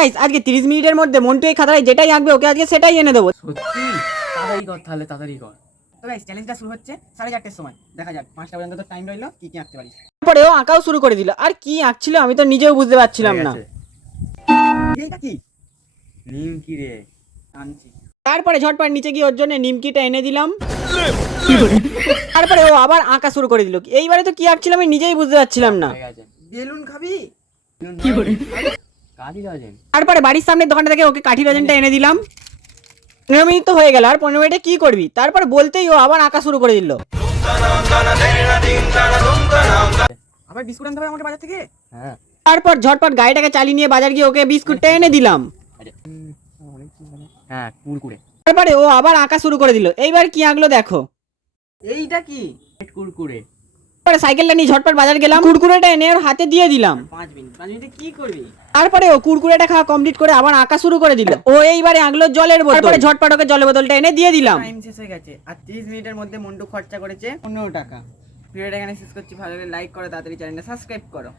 Guys আজকে 30 মিনিটের মধ্যে মন্টু এই খাতায় যেটাই আঁকবে ওকে আজকে সেটাই এনে দেবো। সত্যি তাড়াতাড়ি কর, তাহলে তাড়াতাড়ি কর। তো গাইস চ্যালেঞ্জটা শুরু হচ্ছে 4:30টার সময়। দেখা যাক 5টা পর্যন্ত তো টাইম রইলো, কি কি আঁকতে পারিস। তারপরে ও আঁকাও শুরু করে দিল। আর কি আঁকছিল আমি তো নিজেও বুঝতে পারছিলাম না। এইটা কি? নিমকি রে। আনছি। তারপরে ঝটপট নিচে গিয়ে ওর জন্য নিমকিটা এনে দিলাম। তারপরে ও আবার আঁকা শুরু করে দিল। এইবারে তো কি আঁকছিল আমি নিজেই বুঝতে পারছিলাম না। হয়ে গেছে। বেলুন খাবি? কাঠি ডজন। তারপরে বাড়ির সামনে দোকানটা থেকে ওকে কাঠি ডজনটা এনে দিলাম। 15 মিনিট তো হয়ে গেল, আর 15 মিনিটে কি করবি? তারপর বলতেই ও আবার আঁকা শুরু করে দিল। আবার বিস্কুট আনতে হবে আমাকে বাজার থেকে? হ্যাঁ। তারপর ঝটপট গাড়িটাকে চালিয়ে নিয়ে বাজার গিয়ে ওকে বিস্কুটটা এনে দিলাম। হ্যাঁ, কুরকুরে। তারপরে ও আবার আঁকা শুরু করে দিল। এইবার কি আঁকলো দেখো। এইটা কি? কুরকুরে। তারপরে সাইকেলটা নিয়ে ঝটপট বাজার গেলাম, কুরকুরেটা এনে ওর হাতে দিয়ে দিলাম। 5 মিনিটে কি করবি? তারপরে ও কুরকুরেটা খাওয়া কমপ্লিট করে আবার আঁকা শুরু করে দিল। ও এইবারে আঁকলো জলের বোতল। তারপরে ঝটপট ওকে জলের বোতলটা এনে দিয়ে দিলাম। টাইম শেষ হয়ে গেছে আর 30 মিনিটের মধ্যে মন্টু খরচা করেছে 15 টাকা। ভিডিওটা এখানে শেষ করছি। ভালো লাগলে লাইক করো, তাড়াতাড়ি চ্যানেলটা সাবস্ক্রাইব করো।